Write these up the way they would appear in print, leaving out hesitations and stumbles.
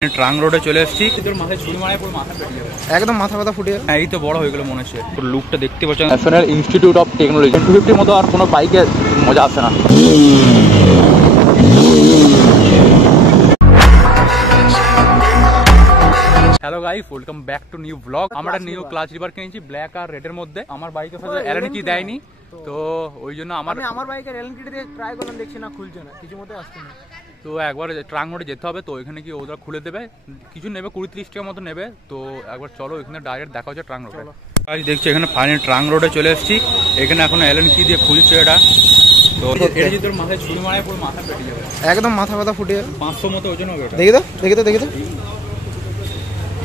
Trunk রোডে চলে এসেছি। তোর মাথায় ছুরি মারায় পুরো মাথা ফেটে যাবে, একদম মাথা ব্যথা ফুটে যাবে। এই তো বড় হয়ে গেল মনে হচ্ছে। পুরো লুকটা দেখতে পাচ্ছেন, ন্যাশনাল ইনস্টিটিউট অফ টেকনোলজি 250 মতো আর কোনো বাইকের মজা আসে না। Hello guys, welcome back to new blog. আমরা নিউ ক্লাচ রিভার কিনেছি ব্ল্যাক আর রেডের মধ্যে। আমার বাইকের সাথে এলএন কি দেয়নি, তো ওই জন্য আমার বাইকের এলএন কিট দিয়ে ট্রাই করলাম, দেখছি না খুলছে না, কিছু মতে আসছে না। তো একবার ট্রাঙ্ক রোডে যেতে হবে, তো এখানে কি ওরা খুলে দেবে, কিছু নেবে 20-30 টাকা মতো নেবে। তো একবার চলো এখানে ডাইরেক্ট দেখা হচ্ছে ট্রাঙ্ক রোডে। আজ দেখছি এখানে ফাইনাল ট্রাঙ্ক রোডে চলে এসেছি। এখানে এখন এলএন কি দিয়ে খুলছে এটা। তো এটা যদি তোর মাথায় ছুরি মারায় পুরো মাথা ফেটে যাবে, একদম মাথা ব্যথা ফুটে যাবে। 500 মতো ওজন হবে এটা। দেখি তো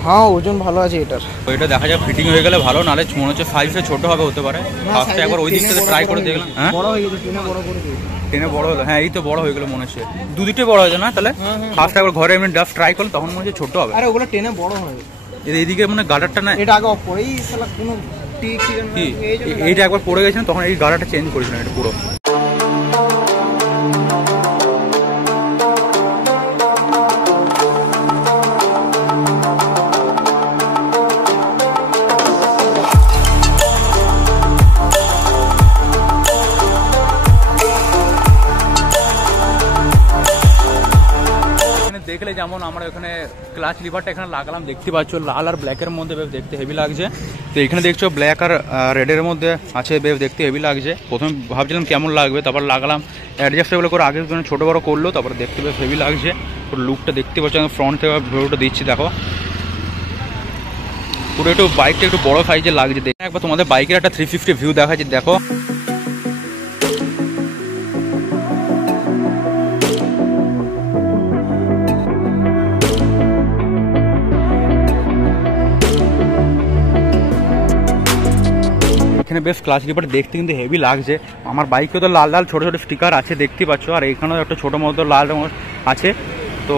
হ্যাঁ, ওজন ভালো আছে এটার। এটা দেখা যায় ফিটিং হয়ে গেলে ভালো, নালে মনে হচ্ছে সাইজে ছোট হবে হতে পারে। ফার্স্টে একবার ওই দিক থেকে ট্রাই করে দেখলাম, হ্যাঁ বড় হয়ে গেছে, টেনে বড় হলো। হ্যাঁ এই তো বড় হয়ে গেল মনে হচ্ছে, দুদিকে বড় হয়েছে না তাহলে। ফার্স্ট একবার ঘরে এমনি ডাস্ট ট্রাই করলাম, তখন মনে হচ্ছে ছোট হবে। আরে ওগুলো টেনে বড় হবে। এইদিকে মানে গার্ডারটা না, এটা আগে অফ করে এই শালা কোনো ঠিক এইটা একবার পড়ে গেছে না, তখন এই গার্ডারটা চেঞ্জ করেছিলাম এটা পুরো। দেখলে যেমন আমরা ওখানে ক্লাচ লিভারটা এখানে লাগালাম, দেখতে পাচ্ছ লাল আর ব্ল্যাকের মধ্যে বেশ দেখতে হেভি লাগছে। তো এখানে দেখছো ব্ল্যাক আর রেডের মধ্যে আছে, বেশ দেখতে হেভি লাগছে। প্রথমে ভাবছিলাম কেমন লাগবে, তারপর লাগালাম অ্যাডজাস্টেবল করে, আগের জন্য ছোটো বড়ো করলো, তারপরে দেখতে বেশ হেভি লাগছে। পুরো লুকটা দেখতে পাচ্ছ, আমি ফ্রন্ট থেকে ভিউটা দিচ্ছি দেখো, পুরো একটু বাইকটা একটু বড় সাইজে লাগছে। দেখে একবার তোমাদের বাইকের একটা 350 ভিউ দেখাচ্ছি দেখো। এখানে বেশ ক্লাচ লিভার দেখতে কিন্তু হেভি লাগছে। আমার বাইকে তো লাল লাল ছোট ছোট স্টিকার আছে দেখতে পাচ্ছ, আর এখানেও একটা ছোটো মতো লাল রঙের আছে। তো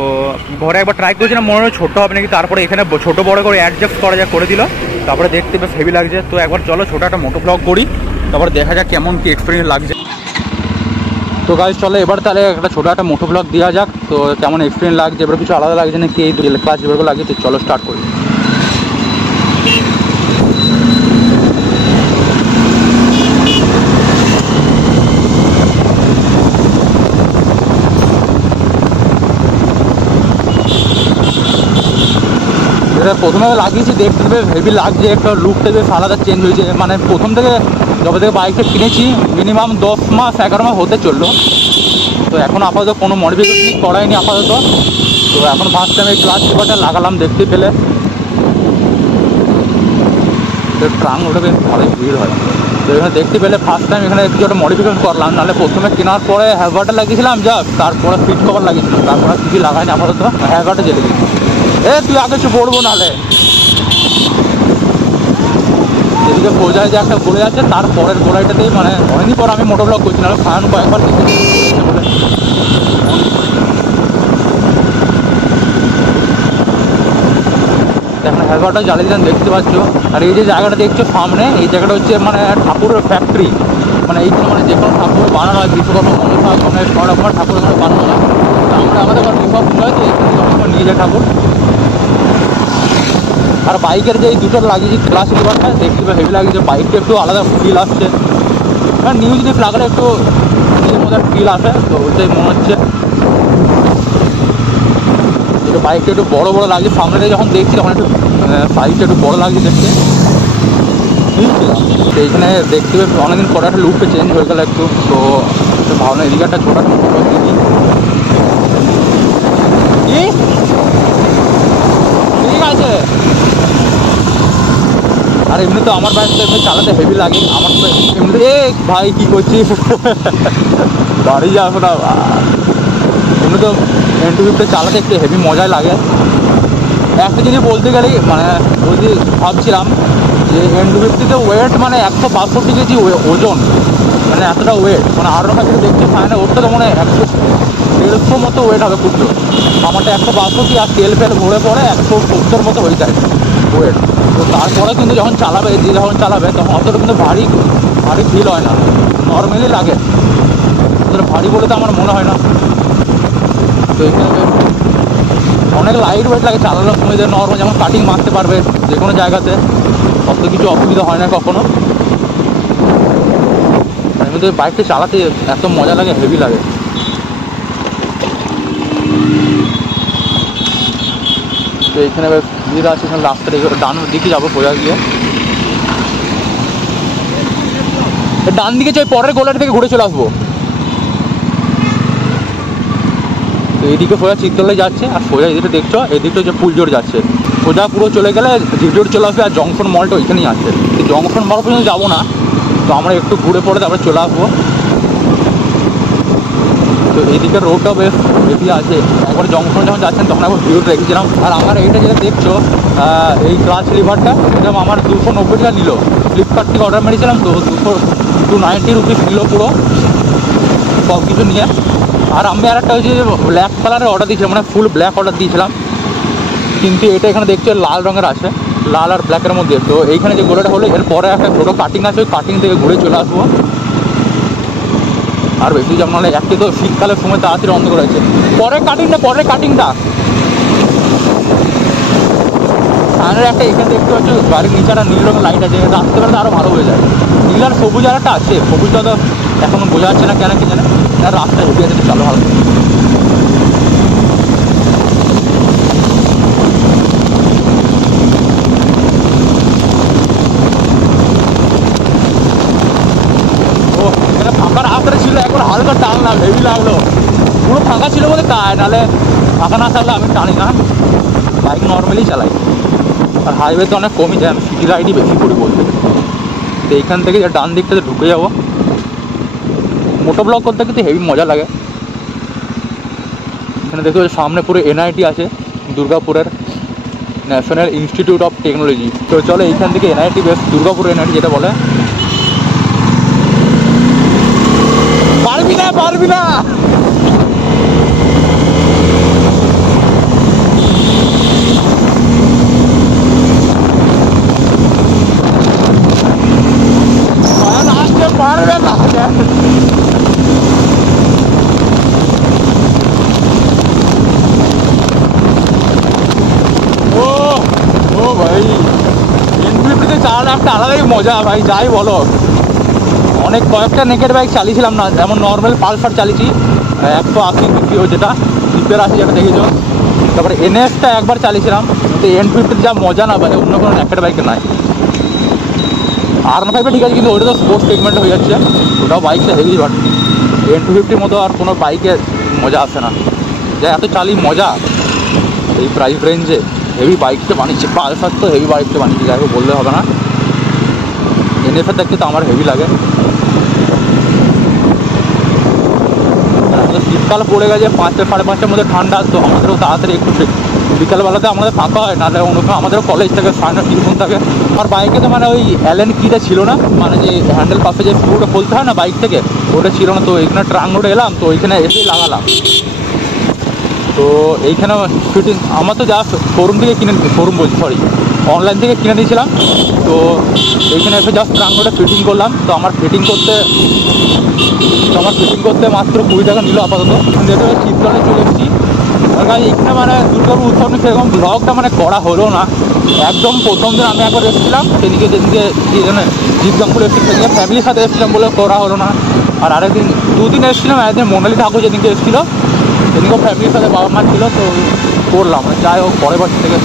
ঘরে একবার ট্রাই করেছিলাম, মনে হয় ছোটো হবে নাকি, তারপরে এখানে ছোটো বড় করে অ্যাডজাস্ট করা যায় করে দিল, তারপরে দেখতে বেশ হেভি লাগছে। তো একবার চলো ছোটো একটা মোটো ব্লগ করি, তারপরে দেখা যাক কেমন কি এক্সপিরিয়েন্স লাগছে। তো গাইজ চলো এবার তাহলে একটা ছোটো একটা মোটো ব্লগ দেওয়া যাক, তো কেমন এক্সপিরিয়েন্স লাগছে, এবার কিছু আলাদা লাগছে নাকি এই ক্লাচ লিভারগুলো লাগে। তো চলো স্টার্ট করি। প্রথমে লাগিয়েছি, দেখতে বেশ হেভি লাগছে, একটা লুকটা বেশ আলাদা চেঞ্জ হয়েছে। মানে প্রথম থেকে যবে থেকে বাইকটা কিনেছি মিনিমাম 10 মাস 11 মাস হতে চললো। তো এখন আপাতত কোনো মডিফিকেশন করাইনি আপাতত। তো এখন ফার্স্ট টাইম এই ক্লাচ লিভারটা লাগালাম দেখতে পেলে। ট্রাঙ্ক ওটা বেশ ভালোই ভিড় হয়। তো এখানে দেখতে পেলে ফার্স্ট টাইম এখানে কিছু একটা মডিফিকেশন করলাম, নাহলে প্রথমে কেনার পরে হ্যাভারটা লাগিয়েছিলাম যা, তারপরে ফিট কভার লাগিয়েছিলাম, তারপরে কিছু লাগাইনি আপাতত, হ্যাভারটা জেলে দিয়েছি। তুই আগে কিছু পড়বো নাহলে। এদিকে বোঝায় যে একটা পড়ে যাচ্ছে, তারপরের গোড়াইটাতেই মানে অনেকদিন পর আমি মোটো ব্লগ করছি, নাহলে ফায়ানো কয়েকবার দেখেছি বলে। এখন হ্যাভারটা জ্বালিয়ে দিলাম দেখতে পাচ্ছ। আর এই যে জায়গাটা দেখছো সামনে, এই জায়গাটা হচ্ছে মানে ঠাকুরের ফ্যাক্টরি। মানে এইখানে মানে যে কোনো ঠাকুর বানানো হয়, বিশ্বকর্মা মনসা মানে সরকার ঠাকুর এখানে বানানো হয়। আমরা আমাদের বিভাগ হয়, তো এখানে নিয়ে যায় ঠাকুর। আর বাইকের যে এই দুটো লাগিয়েছি ক্লাচ লিভারটা, দেখতে হেভি লাগিয়েছে, বাইকটা একটু আলাদা ফিল আসছে। হ্যাঁ নিউ জিনিস লাগালে একটু নিজের মধ্যে ফিল আসে, তো ওইটাই মনে হচ্ছে। একটু বাইকটা একটু বড়ো বড়ো লাগছে, সামনে থেকে যখন দেখছি তখন একটু বাইকটা একটু বড়ো লাগছে দেখতে। তো এইখানে দেখতে অনেকদিন পরে একটা লুকটা চেঞ্জ হয়ে গেল একটু। তো ভাবনা এদিকে একটা ছোটো দিদি ঠিক আছে। আর এমনি তো আমার বাইকটা এমনি চালাতে হেভি লাগে আমার তো এমনি। ভাই কী করছিস, গাড়ি যাবো না। এমনি তো N250 চালাতে একটু হেভি মজাই লাগে। একটা জিনিস বলতে গেলেই মানে যদি ভাবছিলাম যে N250 ওয়েট মানে 162 কেজি ওজন, মানে এতটা ওয়েট। মানে আরও কিছু দেখতে পায় না, ওরটা তো মানে 150 মতো ওয়েট হবে খুব জোর। আমারটা 162, আর তেল ফেল ভরে পরে 170 মতো হয়ে যায় ওয়েট। তো তারপরে কিন্তু যখন চালাবে তখন অতটা কিন্তু ভারী ফিল হয় না, নর্মালি লাগে। ভারী বলে তো আমার মনে হয় না। তো এখানে অনেক লাইট ওয়েট লাগে চালানোর সময়, যে নর্মাল যেমন কাটিং মারতে পারবে যে কোনো জায়গাতে, অত কিছু অসুবিধা হয় না কখনো। এমনি তো বাইকটা চালাতে এত মজা লাগে, হেভি লাগে। তো এখানে ভিড় আছে, এখানে রাস্তাটা ডান দিকে যাবো সোজা গিয়ে, ডান দিকে যাই পরের গোলাটি থেকে ঘুরে চলে আসবো। তো এইদিকে সোজা চিত্তলায় যাচ্ছে, আর সোজা এদিকে দেখছো এদিকটা হচ্ছে ফুলজোর যাচ্ছে, সোজা পুরো চলে গেলে জিজোর চলে আসবে, আর জংশন মলটা ওইখানেই আছে। জংশন মল পর্যন্ত যাবো না, তো আমরা একটু ঘুরে পড়ে তারপরে চলে আসবো। তো এইদিকে রোডটাও বেশ হেভি আছে, একবার জংশন যখন যাচ্ছেন তখন একবার ভিডিওটা রেখেছিলাম। আর আমার এইটা যেটা দেখছো এই ক্লাচ লিভারটা, এটা আমার 290 টাকা নিল, ফ্লিপকার্ট থেকে অর্ডার মেরেছিলাম, তো 290 রুপিস নিল পুরো সব কিছু নিয়ে। আর আমি আর একটা হচ্ছে ব্ল্যাক কালারের অর্ডার দিয়েছিলাম, মানে ফুল ব্ল্যাক অর্ডার দিয়েছিলাম, কিন্তু এটা এখানে দেখছো লাল রঙের আছে, লাল আর ব্ল্যাকের মধ্যে। তো এইখানে যে গোলাটা হলো এরপরে একটা ছোটো কাটিং আছে, ওই কাটিং থেকে ঘুরে চলে আসবো। আর বেশি যেমন হলে একটি তো শীতকালের সময় তাড়াতাড়ি অন্ধ করেছে, পরের কাটিংটা সামনের একটা এখানে দেখতে পাচ্ছ গাড়ির নিচে একটা নীল রঙের লাইট আছে, রাত্রেবেলাতে আরও ভালো হয়ে যায়। নীল আর সবুজ আর একটা আছে, সবুজটা তো এখন বোঝা যাচ্ছে না কেন কি জানে, আর রাস্তা হেভি আছে, চালো ভালো। ও এখানে ফাঁকা রাস্তাটা ছিল, একবার হালকা টানলাম, হেভি লাগলো। পুরো ফাঁকা ছিল বলে তাই, নাহলে ফাঁকা না থাকলে আমি টানি না, বাইক নর্মালি চালাই। আর হাইওয়ে তো অনেক কমই যায়, আমি সিটি রাইডই বেশি করি বলতে। তো এইখান থেকে ডান দিকটাতে ঢুকে যাবো, মোটো ব্লগ করতে কিন্তু হেভি মজা লাগে। এখানে দেখো সামনে পুরো এনআইটি আছে, দুর্গাপুরের ন্যাশনাল ইনস্টিটিউট অফ টেকনোলজি। তো চলো এইখান থেকে এনআইটি বেশ, দুর্গাপুর এনআইটি যেটা বলে। পারবি না পারবে না। ও ভাই এনফিল্ডে চালানো একটা আলাদাই মজা ভাই, যাই বলো। অনেক কয়েকটা নেকেট বাইক চালিয়েছিলাম না, যেমন নর্মাল পালসার চালিয়েছি 180 বিক্রি যেটা জিপের আছে, যেটা দেখেছো। তারপরে এনএসটা একবার চালিয়েছিলাম, তো এনফিল্ডের যা মজা না ভাই অন্য কোনো নেকেট বাইকে নাই। R1 5 ঠিক আছে, কিন্তু ওটা তো স্পোর্টস সেগমেন্ট হয়ে যাচ্ছে, ওটাও বাইকটা হেভি, বাট N250 মতো আর কোনো বাইকে মজা আসে না, যা এত চালিয়ে মজা এই প্রাইস রেঞ্জে। হেভি বাইকটা বানিয়েছে, পালসার তো হেভি বাইকটা বানিয়েছে, যাই হোক বললে হবে না। NF দেখতে তো আমার হেভি লাগে। আমাদের শীতকাল পড়ে গেছে, 5টা 5:30টার মধ্যে ঠান্ডা, তো আমাদেরও তাড়াতাড়ি একটু বিকালবেলাতে আমাদের ফাঁকা হয়, নাহলে অন্য আমাদেরও কলেজ থাকে, সামনে টিউশন থাকে। আমার বাইকে তো মানে ওই অ্যালেন কিটা ছিল না, মানে যে হ্যান্ডেল পাশে যে স্ক্রুটা খুলতে হয় না বাইক থেকে, ওটা ছিল না। তো এইখানে ট্রাঙ্ক রোডে এলাম, তো ওইখানে এসেই লাগালাম। তো এইখানে ফিটিং আমার তো যা শোরুম থেকে অনলাইন থেকে কিনে নিয়েছিলাম। তো এইখানে এসে জাস্ট ট্রাঙ্ক রোডে ফিটিং করলাম। তো আমার ফিটিং করতে মাত্র 20 টাকা নিল আপাতত। যেহেতু শীতকালে চলে এসেছি, কারণ এখানে মানে দুর্গাপুর উৎসব সেরকম ব্লগটা মানে করা হলো না। একদম প্রথম দিন আমি একবার এসেছিলাম, সেদিকে কি জানে জিতগাঙ্গুল এসেছি, সেদিকে ফ্যামিলির সাথে এসেছিলাম বলে করা হলো না। আর আরেকদিন 2 দিন এসেছিলাম, একদিন মোনালি ঠাকুর যেদিনকে এসেছিলো সেদিনকেও ফ্যামিলির সাথে বাবা মা ছিল, তো করলাম। যাই হোক পরের বছর থেকে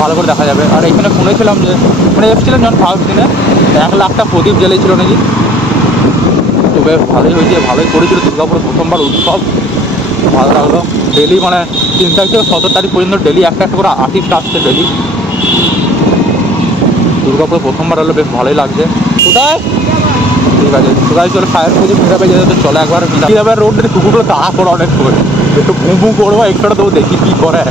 ভালো করে দেখা যাবে। আর এখানে শুনেছিলাম যে মানে এসেছিলাম যখন ফার্স্ট দিনে 1 লাখটা প্রদীপ জ্বেলেছিল নাকি, তো বেশ ভালোই হয়েছে, ভালোই করেছিল। দুর্গাপুরে প্রথমবার উৎসব, ভালো লাগলো। ডেলি মানে 3 তারিখ থেকে 17 তারিখ পর্যন্ত ডেলি একটা করে আর্টিস্ট আসছে ডেলি। দুর্গাপুরে প্রথমবার হলো, বেশ ভালোই লাগছে। কোথায় ঠিক আছে, কোথায় চলে ফায়ার পুজো মিরাবে যেতে, তো চলে একবার মিরাবে রোড থেকে কুকুরগুলো তাড়া করে অনেক সময়, একটু ঘুম করবো একটুটা, তো দেখি কী করে।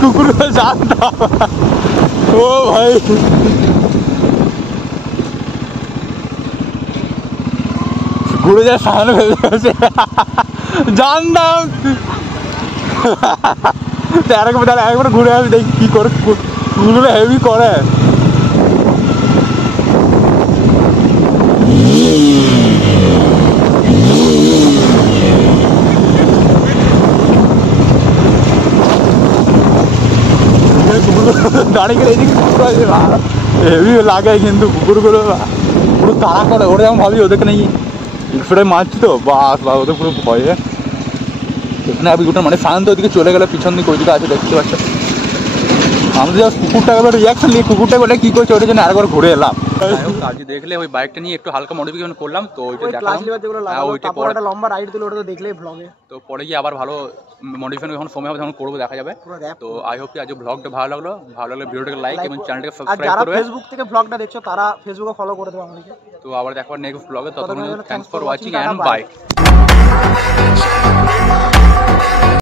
কুকুরগুলো জানতাম। ও ভাই ঘুরে যায় সামনে ফেলে গেছে, জানতাম। একবার ঘুরে আসি দেখি কি করে, কুকুরগুলো হেভি করে। নারিকেল এইদিকে কুকুর আছে হেভি লাগে কিন্তু কুকুরগুলো পুরো তাড়া করে ওরা যেমন ভাবি ওদেরকে নাকি ফেটে মারছি তো বাস বা ওদের পুরো ভয়ে এখানে আবিগুটা মানে শান্ত ওদিকে চলে গেলে পিছন দিকে ওইদিকে আছে দেখতে পাচ্ছ আমাদের জাস্ট কুকুরটাকে একটা রিয়াকশন নিয়ে কুকুরটা বলে কি করছে ওটার জন্য আরেকবার ঘুরে এলাম আজকে দেখলে ওই বাইকটা নিয়ে একটু হালকা মডিফিকেশন করলাম তো ওইটা দেখালাম ওইটা পরে একটা লম্বা রাইড দিল ওটা তো দেখলেই ব্লগে তো পরে গিয়ে আবার ভালো মডিফিকেশন যখন সময় হবে তখন করবো দেখা যাবে তো আই হোপ কি আজ ব্লগটা ভালো লাগলো ভিডিওটাকে লাইক এবং চ্যানেলটাকে সাবস্ক্রাইব করবে ফেসবুক থেকে ব্লগটা দেখছো তারা ফেসবুকে ফলো করে দেবো আমাদেরকে তো আবার দেখো নেক্সট ব্লগে ততক্ষণ thanks for watching and by